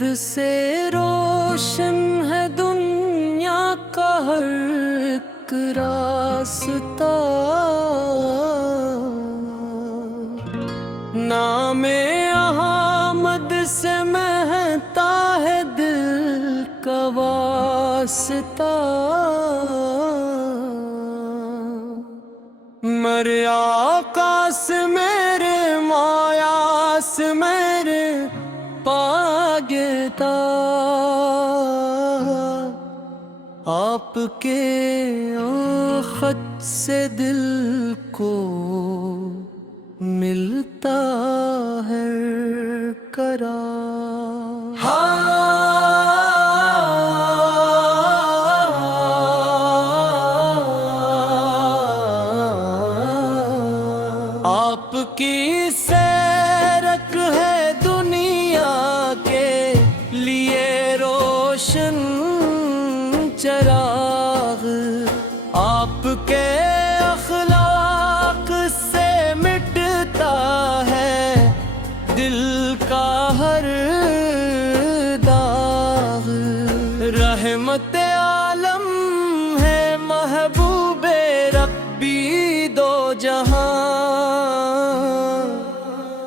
نور سے روشن ہے دنیا کا ہر ایک راستہ، نام احمد سے مہتا ہے دل کا واسطہ، مرے آقا سے میرے مایا سے میرے پاگتا، آپ کے خط سے دل کو ملتا ہے قرار۔ آپ کی سیرک ہے دنیا کے لیے روشن چراغ، آپ کے اخلاق سے مٹتا ہے دل کا ہر داغ، رحمت عالم ہے محبوب ربی دو جہاں،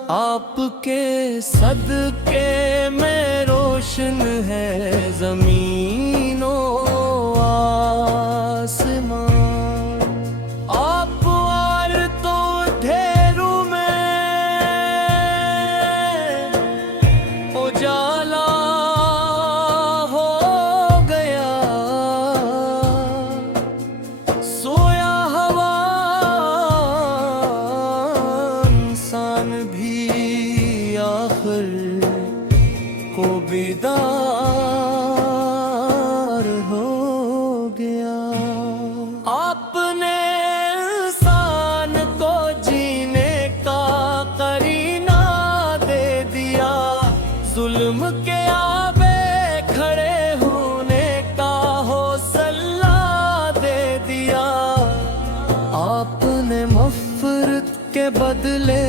آپ کے صدقے میں روشن ہے زمین و آسمان، آپ آر تو ڈھیروں میں اجالا ہو گیا، سویا ہوا انسان بھی آخر کو بیدار ہو گیا، آپ نے انسان کو جینے کا قرینہ دے دیا، ظلم کے آبے کھڑے ہونے کا حوصلہ دے دیا، آپ نے مغفرت کے بدلے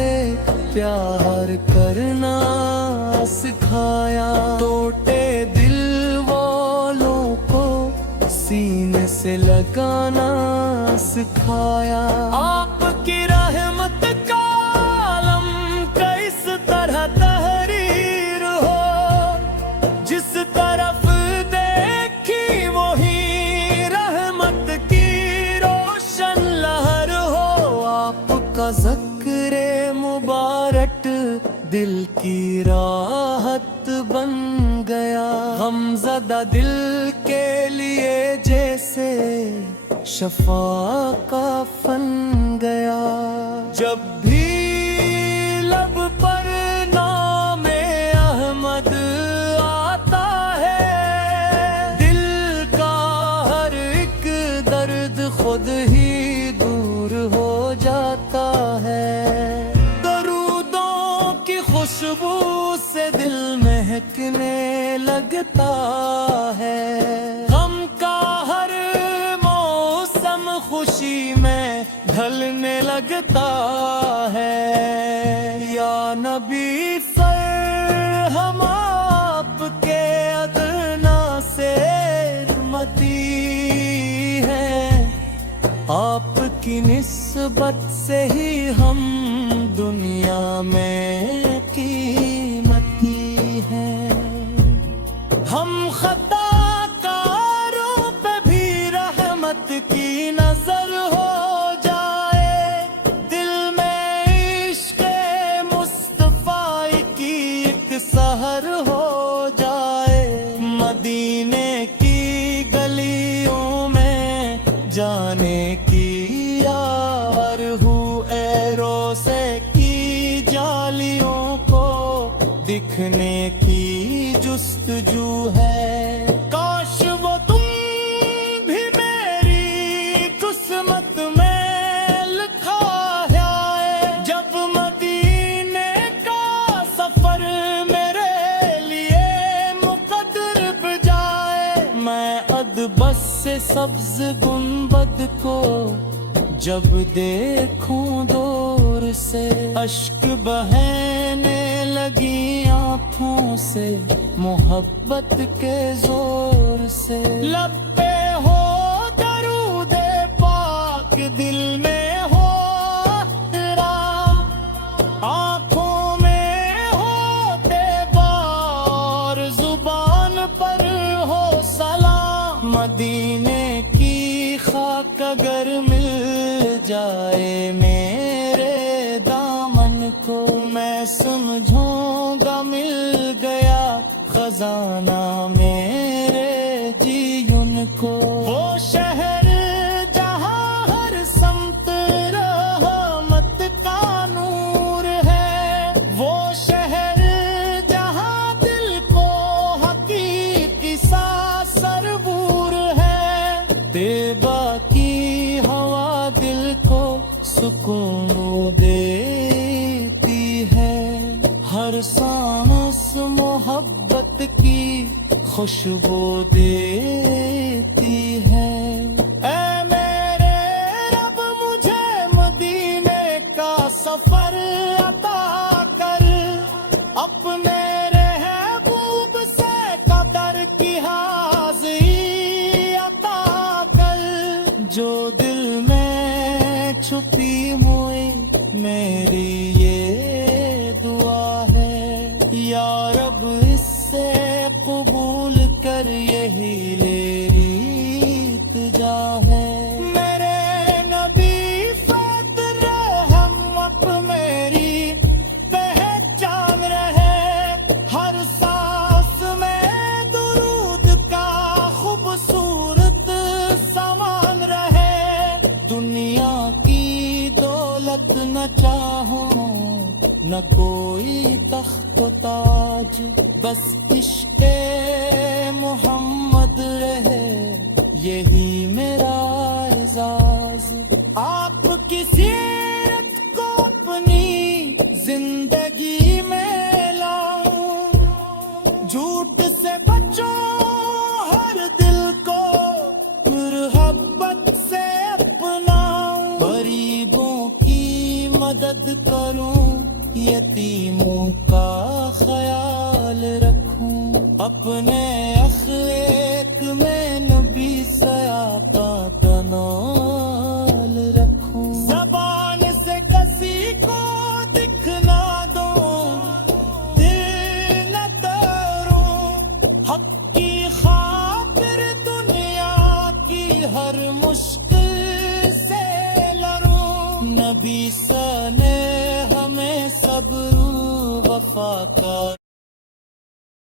پیار کرنا سکھایا، ٹوٹے دل والوں کو سینے سے لگانا سکھایا، آپ کی رحمت کا عالم کس طرح تحریر ہو، جس طرف دیکھی وہی رحمت کی روشن لہر ہو، آپ کا ذکر مبارک دل کی راحت بن گیا، غم زدہ دل کے لیے جیسے شفا کا فن گیا، جب بھی لب پر نام احمد آتا ہے، دل کا ہر ایک درد خود ہی دور ہو جاتا ہے، درودوں کی خوشبو سے دل مہکنے لگتا ہے، غم کا ہر موسم خوشی میں ڈھلنے لگتا ہے، یا نبی سر ہم آپ کے ادنا سے متی ہیں، آپ کی نسبت سے ہی ہم دنیا میں قیمتی ہیں، ہم خطا کاروں پہ بھی رحمت کی نظر ہو جائے، دل میں عشق مصطفیٰ کی ایک سحر ہو جائے، مدینے کی گلیوں میں جانے کی یار ہوں، اے روزے کی جالیوں کو دکھنے کی جستجو ہے، کاش وہ تم بھی میری قسمت میں لکھا ہے، جب مدینے کا سفر میرے لیے مقدر بجائے، میں ادبس سے سبز گنبد کو جب دیکھوں دور سے اشک بہنے لگی آنکھوں سے محبت کے زور سے لب پہ ہو درود پاک دل میں ہو تیرا آنکھوں میں ہو تیبار زبان پر ہو سلام مدینے کی خاک اگر مل جائے میرے دامن کو میں سمجھوں گا مل گیا خزانہ میرے جیون کو وہ شہر جہاں ہر سمت رحمت کا نور ہے وہ شہر جہاں دل کو حقیقی سا سربور ہے طیبہ کی ہوا دل کو سکون دیتی ہے ہر سانس محبت کی خوشبو دیتی ہے اے میرے رب مجھے مدینے کا سفر عطا کر اپنے محبوب سے قدر کی حاضری عطا کر جو دل میں چھپی ہوئی میری یہ دعا ہے یا رب اس سے قبول کر یہی میری التجا ہے میرے نبی فیض رحمت میری پہچان رہے ہر سانس میں درود کا خوبصورت سامان رہے دنیا کی دولت نہ چاہوں نہ کوئی تخت و تاج بس عشق محمد رہے یہی میرا اعزاز آپ کی سیرت کو اپنی زندگی میں لاؤں جھوٹ سے بچو ہر دل کو محبت سے اپناؤں غریبوں کی مدد کروں یتیموں کا